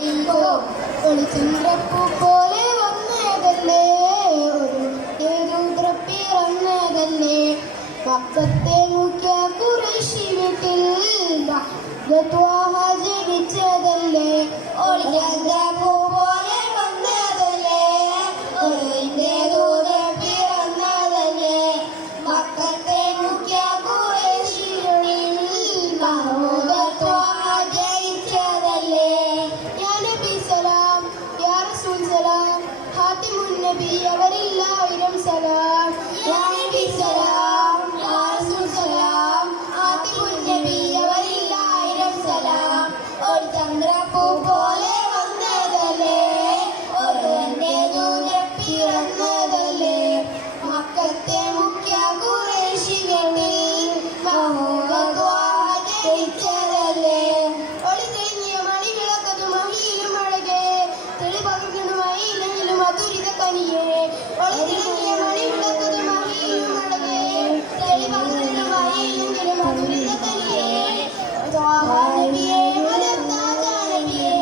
ഒരു ചന്ദ്രപ്പൂ പോലെ വന്നതല്ലേ? ഒരു ഏതുദ്രപ്പിറന്നതല്ലേ പക്കത്തെ മുഖ്യ സലാം ഹാത്തിമുൻ നബി അവരില്ലായിരം സലാം. സലാം സലാം ഹാത്തിമുൻ നബി അവരില്ലായിരം സലാം. ഒരു ചന്ദ്രപ്പൂ പോലെ വന്നതല്ലേ? ഒരു എന്റെ പിറന്നതല്ലേ മധുരിത കനിയേ മണി വിളക്കതും മഹിയും അളവേ തെളിവാകുന്ന മഴയും ഒരു മധുരിത കനിയേ സ്വാഹാനവിയേ മലർത്താചാരവിയേ